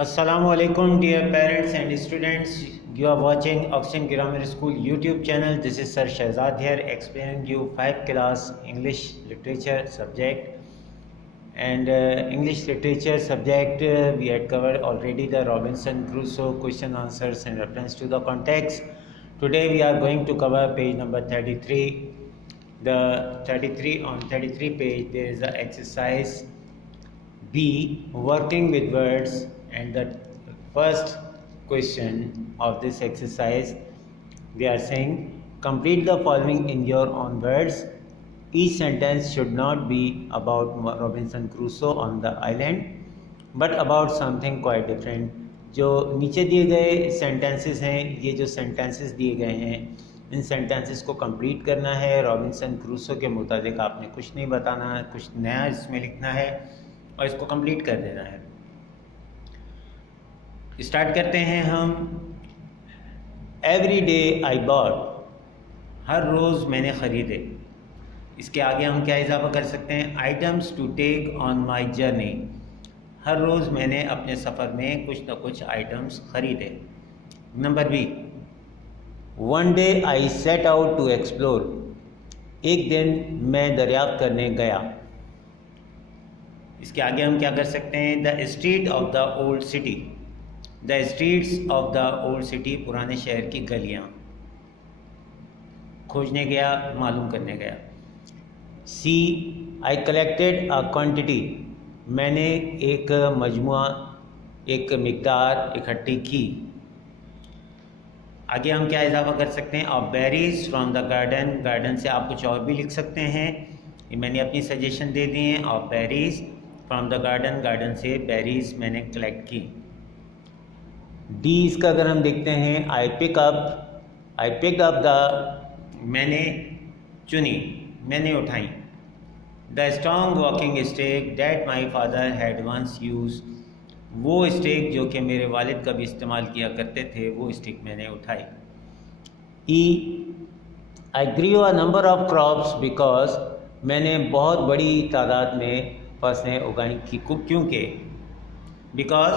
Assalamualaikum dear parents and students. You are watching Oxygen Grammar School YouTube channel. This is Sir Shahzad here explaining you 5 class English literature subject. And English literature subject we had covered already the Robinson Crusoe question answers in reference to the context. Today we are going to cover page number 33. On 33 page there is the exercise B, working with words, and the first question of this exercise they are saying complete the following in your own words. Each sentence should not be about Robinson Crusoe on the island but about something quite different. जो नीचे दिए गए sentences हैं, ये जो sentences दिए गए हैं इन सेंटेंसेस को कंप्लीट करना है। रॉबिन्सन क्रूसो के मुताबिक आपने कुछ नहीं बताना, कुछ नया इसमें लिखना है और इसको कंप्लीट कर देना है। स्टार्ट करते हैं हम। एवरी डे आई बॉट, हर रोज़ मैंने ख़रीदे। इसके आगे हम क्या इजाफा कर सकते हैं? Items to take on my journey, हर रोज़ मैंने अपने सफ़र में कुछ न कुछ आइटम्स ख़रीदे। Number B, one day I set out to explore, एक दिन मैं दरियाफ्त करने गया। इसके आगे हम क्या कर सकते हैं? The street of the old city, the streets of the old city, पुराने शहर की गलियाँ। खोजने गया, मालूम करने गया। सी, आई कलेक्टेड अ क्वांटिटी, मैंने एक मजमुआ, एक मिकदार इकट्ठी की। आगे हम क्या इजाफा कर सकते हैं? Of berries from the garden, garden से आप कुछ और भी लिख सकते हैं, ये मैंने अपनी सजेशन दे दी हैं। Of berries from the garden, garden से बेरीज मैंने कलेक्ट की। डी, इसका अगर हम देखते हैं आई पिक अप द, मैंने चुनी, मैंने उठाई। The strong walking stick that my father had once use, वो स्टिक जो कि मेरे वालिद कभी इस्तेमाल किया करते थे, वो स्टिक मैंने उठाई। ई, I grew a number of crops because, मैंने बहुत बड़ी तादाद में फसलें उगाई क्योंकि because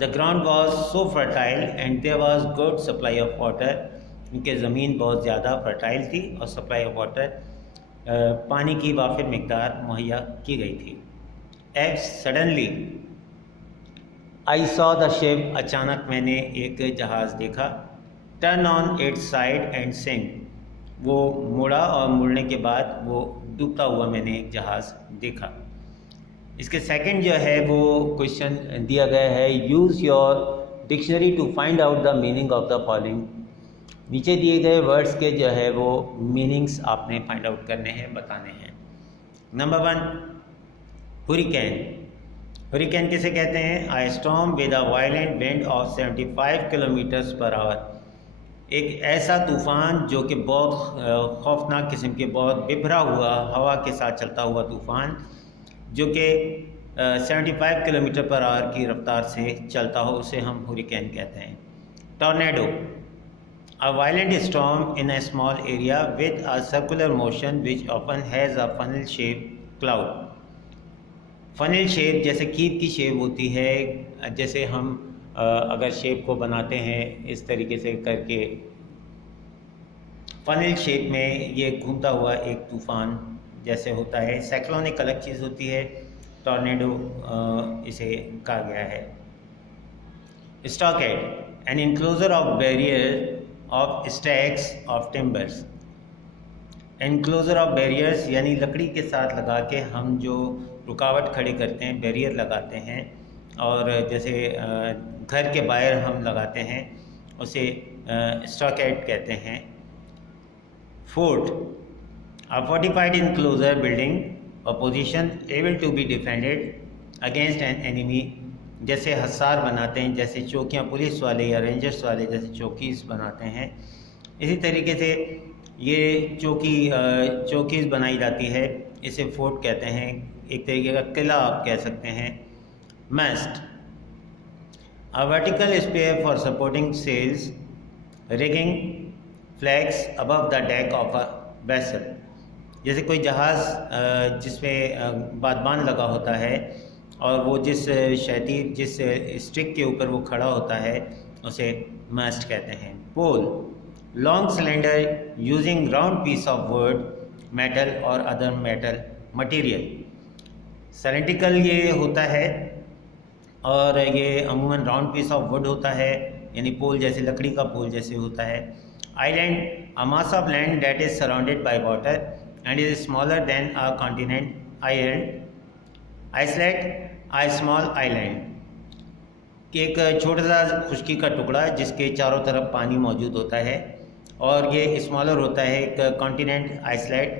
the ground was so fertile and there was good supply of water, क्योंकि ज़मीन बहुत ज़्यादा फर्टाइल थी और सप्लाई ऑफ वाटर, पानी की वाफिर मिकदार मुहैया की गई थी। F, suddenly I saw the ship, अचानक मैंने एक जहाज़ देखा। Turn on its side and sink, वो मुड़ा और मुड़ने के बाद वो डूबता हुआ मैंने एक जहाज़ देखा। इसके सेकंड जो है वो क्वेश्चन दिया गया है, use your dictionary to find out the meaning of the following, नीचे दिए गए वर्ड्स के जो है वो मीनिंग्स आपने फाइंड आउट करने हैं, बताने हैं। नंबर 1, हुरिकेन, हुरिकेन किसे कहते हैं? A storm with a violent wind of 75 kilometres per hour, एक ऐसा तूफ़ान जो कि बहुत खौफनाक किस्म के, बहुत बिखरा हुआ हवा के साथ चलता हुआ तूफ़ान जो कि 75 किलोमीटर पर आवर की रफ्तार से चलता हो, उसे हम हुरिकेन कहते हैं। Tornado, a violent storm in a small area with a circular motion which often has a funnel shape cloud, funnel shape जैसे कीप की शेप होती है, जैसे हम अगर शेप को बनाते हैं इस तरीके से करके, फनल शेप में ये घूमता हुआ एक तूफ़ान जैसे होता है। साइक्लोनिक अलग चीज़ होती है, टॉर्नेडो इसे कहा गया है। Stockade, an enclosure of barrier of stakes of timbers, enclosure of barriers यानी लकड़ी के साथ लगा के हम जो रुकावट खड़ी करते हैं, बैरियर लगाते हैं, और जैसे घर के बाहर हम लगाते हैं उसे स्टॉकेड कहते हैं। Fort, a fortified enclosure building or position able to be defended against an enemy, जैसे हसार बनाते हैं, जैसे चौकियाँ पुलिस वाले या रेंजर्स वाले जैसे चौकीज़ बनाते हैं, इसी तरीके से ये चौकीज़ बनाई जाती है, इसे फोर्ट कहते हैं, एक तरीके का किला आप कह सकते हैं। Mast, a vertical spar for supporting sails, rigging, flags above the deck of a vessel, जैसे कोई जहाज़ जिसमें बादबान लगा होता है और वो जिस क्षैतिज जिस स्टिक के ऊपर वो खड़ा होता है उसे मास्ट कहते हैं। Pole, long cylinder using round piece of wood, metal और अदर मेटल मटेरियल। सिलेंड्रिकल ये होता है और ये अमूमन राउंड पीस ऑफ वुड होता है, यानी पोल जैसे लकड़ी का पोल जैसे होता है। Island, a mass of land that is surrounded by water and is smaller than a continent. Island, island, a small island, एक छोटा सा खुश्की का टुकड़ा जिसके चारों तरफ पानी मौजूद होता है, और ये स्मॉलर होता है। एक कॉन्टिनेंट आइसलैंड,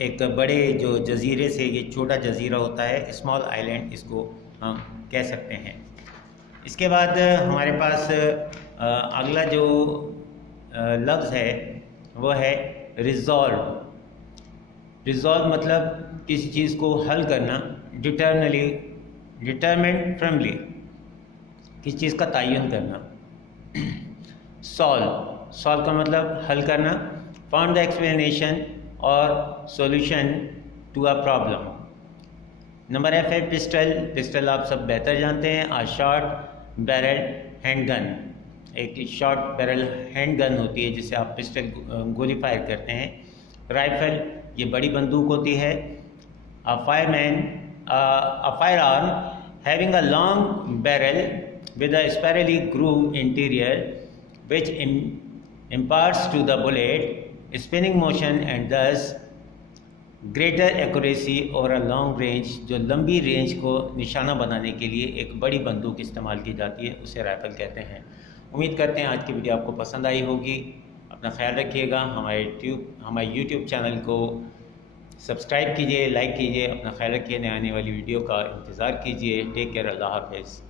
एक बड़े जो जजीरे से ये छोटा जजीरा होता है, स्मॉल आइलैंड इसको हम कह सकते हैं। इसके बाद हमारे पास अगला जो लफ्ज़ है वो है रिजॉल्व। रिजॉल्व मतलब किसी चीज़ को हल करना, डिटरमिनेंट फर्मली, किसी चीज़ का तयन करना। सॉल्व का मतलब हल करना, फाउंड द एक्सप्लेनेशन और solution to a problem. Number F है पिस्टल। पिस्टल आप सब बेहतर जानते हैं। A short barrel handgun, एक शॉर्ट बैरल हैंड गन होती है जिससे आप पिस्टल गोली फायर करते हैं। राइफल, ये बड़ी बंदूक होती है। A fire arm having a long barrel with a spirally grooved interior which imparts to the bullet spinning motion and thus greater accuracy और a long range, जो लंबी रेंज को निशाना बनाने के लिए एक बड़ी बंदूक इस्तेमाल की जाती है, उसे राइफल कहते हैं। उम्मीद करते हैं आज की वीडियो आपको पसंद आई होगी। अपना ख्याल रखिएगा। हमारे यूट्यूब चैनल को सब्सक्राइब कीजिए, लाइक कीजिए। अपना ख्याल रखिए। नए आने वाली वीडियो का इंतज़ार कीजिए। Take care. अल्लाह हाफ़िज़।